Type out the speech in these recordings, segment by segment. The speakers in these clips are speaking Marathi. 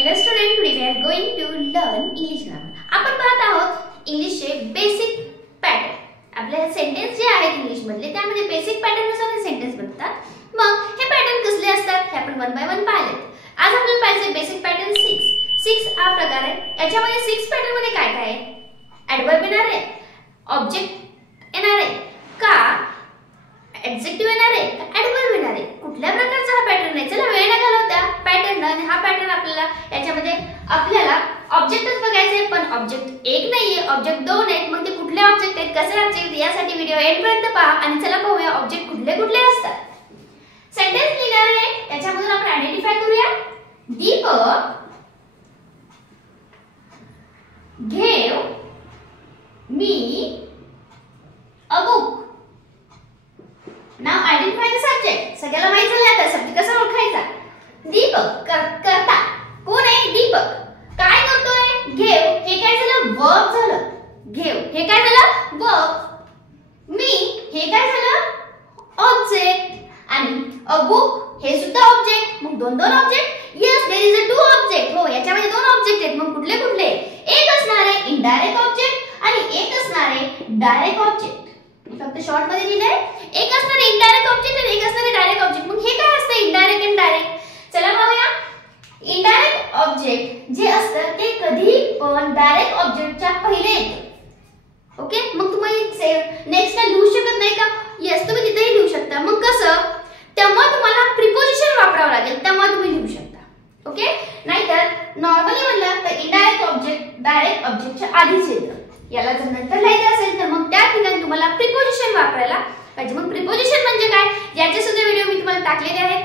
Hello student, today we are going to learn English grammar. आपण पाहत आहोत इंग्लिशचे बेसिक पॅटर्न. आपले सेंटेन्स जे आहेत इंग्लिश मधले त्यामध्ये बेसिक पॅटर्न नुसार हे सेंटेन्स बनतात. मग हे पॅटर्न कसले असतात हे आपण वन बाय वन पाहिलेत. आज आपल्याला पाहिजे बेसिक पॅटर्न 6 हा प्रकार आहे. याच्यामध्ये 6 पॅटर्न मध्ये काय काय आहे? ॲडव्हर्ब येणार आहे, ऑब्जेक्ट येणार आहे का, ॲडजेक्टिव्ह येणार आहे का, ॲडव्हर्ब येणार आहे. कुठल्या प्रकारचा हा पॅटर्न आहे? चला वेळ न घालवता पॅटर्न आणि हा पॅटर्न याच्यामध्ये आपल्याला ऑब्जेक्टच बघायचे, पण ऑब्जेक्ट एक नाहीये, ऑब्जेक्ट दोन आहेत. मग ते कुठले ऑब्जेक्ट आहेत, कसे ऑब्जेक्ट, यासाठी व्हिडिओ एंड पर्यंत पहा. आणि चला पाहूया ऑब्जेक्ट कुठले कुठले असतात. सेंटेन्स लिहिणार आहे, त्याच्यामधून आपण आयडेंटिफाय करूया. Deepak gave me a book. Now identify the subject. सगळ्याला माहित झालं आता सब्जेक्ट कसा ओळखायचा. दीपक करता कोण आहे? दीपक. काय करतोय? घेव. हे काय झालं? वर्ब झालं. घेव हे काय झालं? वर्ब. मी हे काय झालं? ऑब्जेक्ट. आणि अ बुक हे सुद्धा ऑब्जेक्ट. मग दोन object. Yes, there is a two object. हो, याच्यामध्ये दोन ऑब्जेक्ट आहेत. मग कुठले कुठले? एक असणार आहे इनडायरेक्ट ऑब्जेक्ट आणि एक असणार आहे डायरेक्ट ऑब्जेक्ट. फक्त शॉर्ट मध्ये दिलंय. एक असणार आहे इनडायरेक्ट ऑब्जेक्ट आणि एक असणार आहे डायरेक्ट ऑब्जेक्ट. मग हे काय असतं इनडायरेक्ट आणि डायरेक्ट? चला पाहूया. इनडायरेक्ट ऑब्जेक्ट जे असतं ते कधी पण डायरेक्ट ऑब्जेक्टच्या पहिले येतं. ओके, मग तुम्ही नेक्स्टला लिहू शकत नाही का? यस, तुम्ही तिथेही लिहू शकता. मग कसं? तेव्हा तुम्हाला प्रिपोजिशन वापरावं लागेल, तेव्हा तुम्ही लिहू शकता. ओके, नाहीतर नॉर्मली म्हणलं तर इनडायरेक्ट ऑब्जेक्ट डायरेक्ट ऑब्जेक्टच्या आधीच येतं. याला जर नंतर लिहायचं असेल तर मग त्या ठिकाणी तुम्हाला प्रिपोजिशन वापरायला पाहिजे. मग प्रिपोजिशन म्हणजे काय, याचे सुद्धा व्हिडिओ मी तुम्हाला टाकलेले आहेत.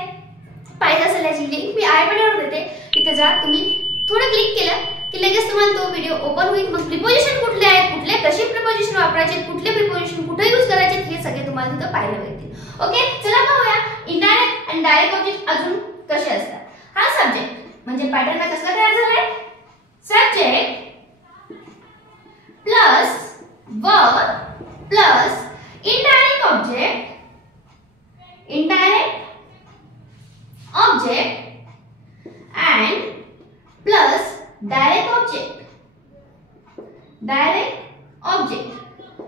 पाहिजे असेल याची लिंक मी आय बटनवर देते, तिथे जा. तुम्ही थोडं क्लिक केलं की लगेच तुम्हाला तो व्हिडिओ ओपन होईल. मग प्रिपोजिशन कुठले आहेत, कुठले कसे प्रिपोजिशन वापरायचे, कुठले प्रिपोजिशन कुठे यूज करायचे, हे सगळे तुम्हाला तिथे पाहायला मिळतील. ओके, चला पाहूया इनडायरेक्ट आणि डायरेक्ट ऑब्जेक्ट अजून कसे असतात. हा सब्जेक्ट म्हणजे पॅटर्न कसला तयार झालाय? Subject plus verb plus indirect object and plus direct object.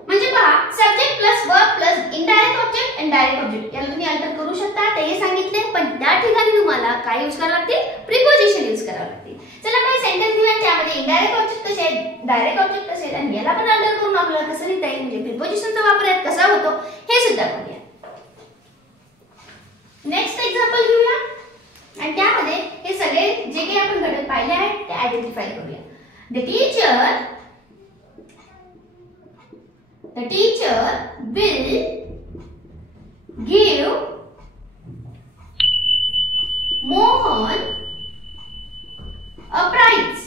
म्हणजे पहा, subject plus verb plus indirect object आणि डायरेक्ट ऑब्जेक्ट याला तुम्ही अल्टर करू शकता, ते सांगितले. पण त्या ठिकाणी तुम्हाला काय यूज करावं लागते? प्रिपोजिशन यूज करावं लागते. चला काही सेंटेन्स लिहूया त्यामध्ये इनडायरेक्ट ऑब्जेक्ट कसे आहेत, डायरेक्ट ऑब्जेक्ट कसे आहेत आणि याला पण अल्टर करून आपल्याला कसं लिहिता येईल, म्हणजे प्रिपोजिशनचा वापर कसा होतो हे सुद्धा पाहूया. नेक्स्ट एक्झाम्पल घेऊया आणि त्यामध्ये हे सगळे जे काही आपण घटक पाहिले आहेत ते आयडेंटिफाय करूया. The teacher will give Mohan a prize.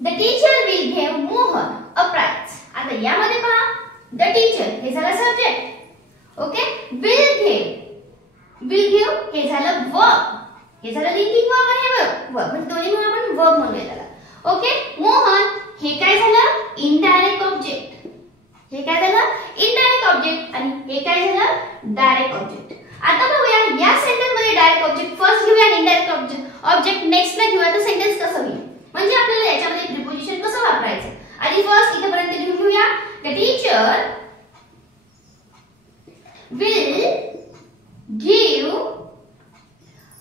The teacher will give Mohan a prize. आता यामध्ये पहा, the teacher हे झालं सब्जेक्ट. ओके, will give हे झालं वर्ब, हे झालं लिंकिंग वर्ब आणि वर्ब म्हणजे दोन्ही म्हणून आपण वर्ब म्हणूया त्याला. ओके, मोहन हे काय झालं? Indirect object. हे काय झालं? इनडायरेक्ट ऑब्जेक्ट आणि हे काय झालं? Direct object. आता बघूया या सेंटेन्स मध्ये डायरेक्ट ऑब्जेक्ट फर्स्ट घेऊया आणि इनडायरेक्ट ऑब्जेक्ट नेक्स्टला घेऊया, तर सेंटेन्स कसं होईल, म्हणजे आपल्याला याच्यामध्ये प्रिपोजिशन कसं वापरायचं. आधी फर्स्ट इथपर्यंत लिहून घेऊया. The teacher will give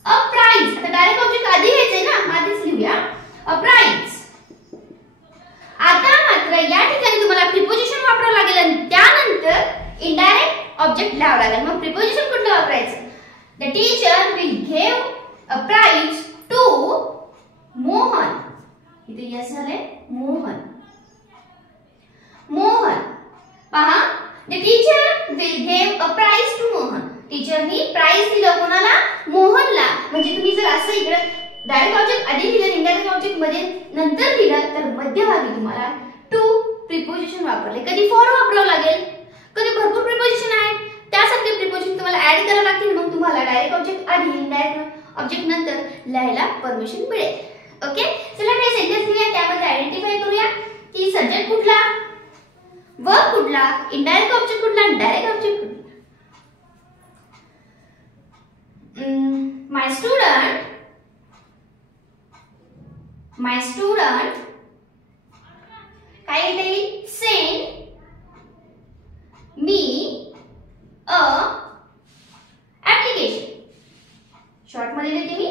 a prize. आता डायरेक्ट ऑब्जेक्ट आधी घ्यायचंय ना, आधीच लिहूया a prize. आता मात्र या ठिकाणी तुम्हाला प्रिपोजिशन वापरावं लागेल आणि त्यानंतर इनडायरेक्ट ऑब्जेक्ट लिहावं लागेल. मग प्रिपोजिशन कुठलं वापरायचं? The teacher will give a prize to Mohan. इथे यस झाले मोहन. पहा, the teacher will give a prize to Mohan. टीचरनी प्राइज दिलं कोणाला? मोहनला. म्हणजे तुम्ही जर असं इकडे डायरेक्ट ऑब्जेक्ट आधी लिहिलं, इनडायरेक्ट ऑब्जेक्ट मध्ये नंतर लिहिलं, तर मध्यभागी तुम्हाला टू प्रिपोजिशन वापरले. कधी फॉर वापरावं लागेल, कधी भरपूर प्रिपोजिशन आहेत, त्यासारखे प्रिपोजिशन तुम्हाला ऍड करावं लागतील. मग तुम्हाला डायरेक्ट ऑब्जेक्ट आधी इनडायरेक्ट ऑब्जेक्ट नंतर लिहायला परमिशन मिळेल. ओके, चला काही सेंटेन्स लिहूया, त्यामध्ये आयडेंटिफाय करूया की सब्जेक्ट कुठला, वर्ब कुठला, इनडायरेक्ट ऑब्जेक्ट कुठला, डायरेक्ट ऑब्जेक्ट कुठला. My student माय स्टुडंट काय येईल सेंड मी अ ऍप्लिकेशन. शॉर्ट मध्ये देते मी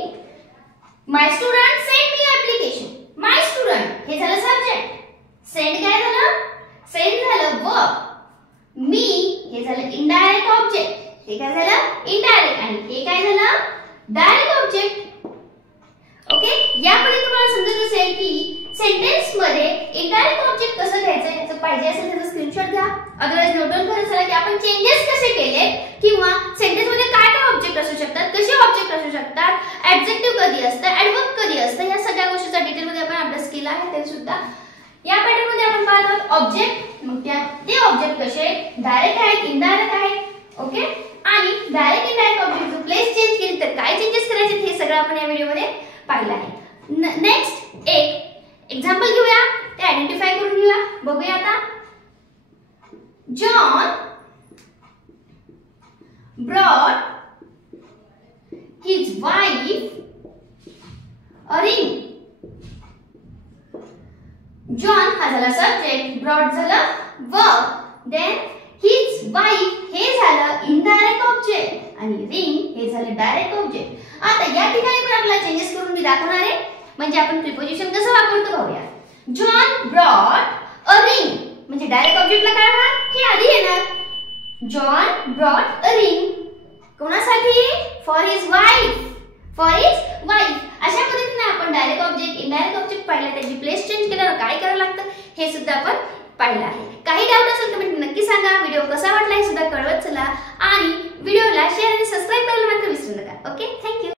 माय स्टुडंट सेंड मी ऍप्लिकेशन. माय स्टुडंट हे झालं सब्जेक्ट, सेंड काय झालं, सेंड झालं वर्ब, मी हे झालं इनडायरेक्ट ऑब्जेक्ट, हे काय झालं इनडायरेक्ट, आणि हे काय झालं डायरेक्ट ऑब्जेक्ट. ओके, यापुढे तुम्हाला समजत असेल की सेंटेन्स मध्ये इनडायरेक्ट ऑब्जेक्ट कसं घ्यायचं याचं पाहिजे असेल त्याचा स्क्रीनशॉट घ्या. अदरवाइज नोट डाउन करत चला की आपण चेंजेस कसे केले किंवा सेंटेन्स मध्ये काय काय ऑब्जेक्ट असू शकतात, कसे ऑब्जेक्ट असू शकतात, ऍडजेक्टिव्ह कधी असतं, ऍडवर्ब कधी असतं, या सगळ्या गोष्टीचा डिटेल मध्ये आपण अभ्यास केला आहे. ते सुद्धा या पॅटर्न मध्ये आपण पाहत आहोत ऑब्जेक्ट. मग ते ऑब्जेक्ट कसे डायरेक्ट आहेत, इनडायरेक्ट आहेत. ओके, आणि direct indirect object place change केली तर काय चेंजेस करायचे हे सगळं आपण या व्हिडिओ मध्ये पाहिलं आहे. नेक्स्ट एक एक्झाम्पल घेऊया, ते आयडेंटिफाय करून घेऊया. बघूया आता. John brought his wife a ring. John हा झाला सब्जेक्ट, ब्रॉट झालं वर्ब, देन हिज वाईफ हे झालं इनडायरेक्ट ऑब्जेक्ट, आणि रिंग हे झालं डायरेक्ट ऑब्जेक्ट. आता या ठिकाणी पण आपल्याला चेंजेस करून मी दाखवणार आहे, म्हणजे आपण प्रिपोजिशन कसं वापरतो पाहूया. जॉन ब्रॉट अ रिंग म्हणजे डायरेक्ट ऑब्जेक्टला काय होणार, हे आधी येणार. जॉन ब्रॉट अ रिंग कोणासाठी, for his wife, for his wife. अशा पद्धतीने आपण डायरेक्ट ऑब्जेक्ट इनडायरेक्ट ऑब्जेक्ट पाहिला, त्याची प्लेस चेंज केल्यावर काय करावं लागतं हे सुद्धा आपण पाहिलं आहे. काही डाऊट असेल कमेंट नक्की सांगा. व्हिडिओ कसा वाटला हे सुद्धा कळवत चला, आणि व्हिडिओला शेअर आणि सबस्क्राइब करायला मात्र विसरू नका. Okay, thank you.